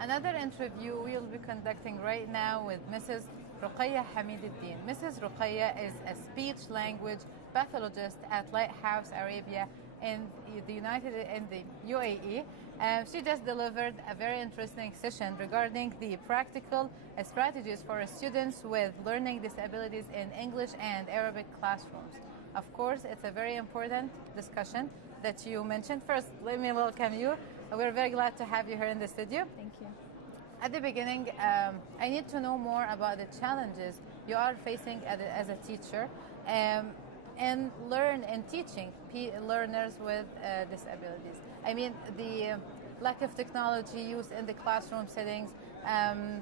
Another interview we'll be conducting right now with Mrs. Ruqayya Hamiduddin. Mrs. Ruqayya is a speech language pathologist at Lighthouse Arabia in the UAE. She just delivered a very interesting session regarding the practical strategies for students with learning disabilities in English and Arabic classrooms. Of course, it's a very important discussion that you mentioned. First, let me welcome you. We're very glad to have you here in the studio. Thank you. At the beginning, I need to know more about the challenges you are facing as a teacher and teaching learners with disabilities. I mean, the lack of technology used in the classroom settings,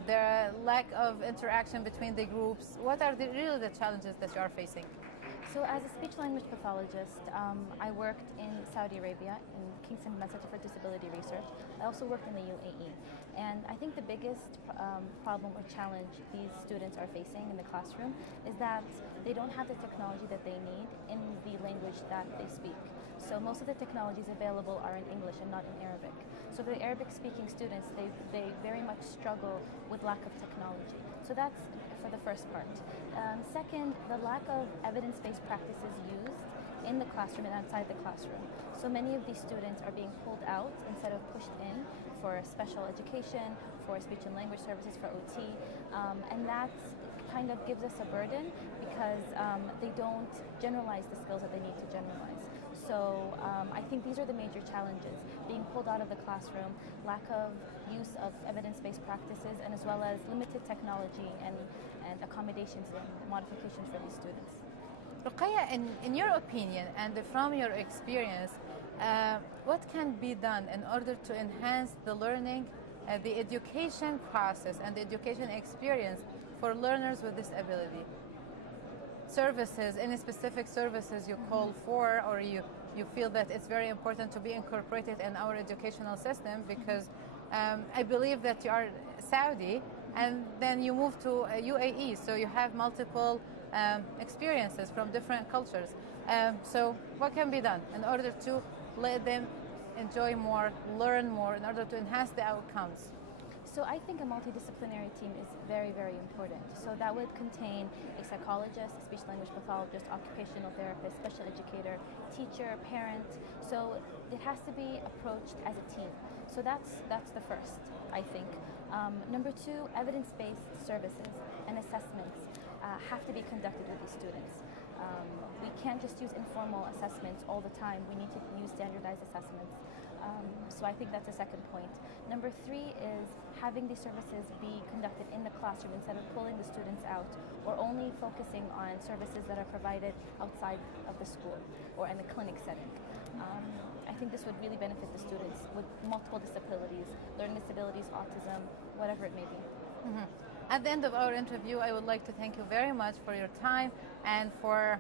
the lack of interaction between the groups. What are really the challenges that you are facing? So as a speech-language pathologist, I worked in Saudi Arabia in Kingston Center for Disability Research. I also worked in the UAE. And I think the biggest problem or challenge these students are facing in the classroom is that they don't have the technology that they need in the language that they speak. So most of the technologies available are in English and not in Arabic. So for the Arabic-speaking students, they very much struggle with lack of technology. So that's for the first part. Second, the lack of evidence-based practices used in the classroom and outside the classroom. So many of these students are being pulled out instead of pushed in for special education, for speech and language services, for OT, and that kind of gives us a burden because they don't generalize the skills that they need to generalize. So I think these are the major challenges: being pulled out of the classroom, lack of use of evidence-based practices, and as well as limited technology and accommodations and modifications for these students. Ruqayya, in your opinion and from your experience, what can be done in order to enhance the learning, the education process and the education experience for learners with disability? Services, any specific services you call for, or you feel that it's very important to be incorporated in our educational system, because I believe that you are Saudi and then you move to UAE, so you have multiple experiences from different cultures. So what can be done in order to let them enjoy more, learn more, in order to enhance the outcomes? So I think a multidisciplinary team is very, very important. So that would contain a psychologist, a speech-language pathologist, occupational therapist, special educator, teacher, parent. So it has to be approached as a team. So that's the first, I think. Number two, evidence-based services and assessments have to be conducted with these students. We can't just use informal assessments all the time. We need to use standardized assessments. So I think that's a second point. Number three is having these services be conducted in the classroom instead of pulling the students out, or only focusing on services that are provided outside of the school or in the clinic setting. I think this would really benefit the students with multiple disabilities, learning disabilities, autism, whatever it may be. Mm-hmm. At the end of our interview, I would like to thank you very much for your time and for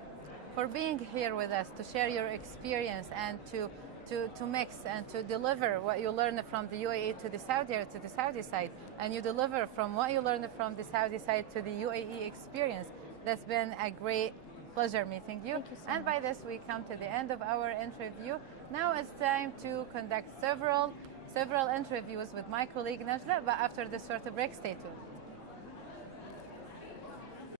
being here with us to share your experience and to mix and to deliver what you learned from the UAE to the Saudi side, and you deliver from what you learned from the Saudi side to the UAE experience. That's been a great pleasure meeting you. Thank you so and much. by this we come to the end of our interview. Now it's time to conduct several interviews with my colleague Najla, but after this short break, stay tuned.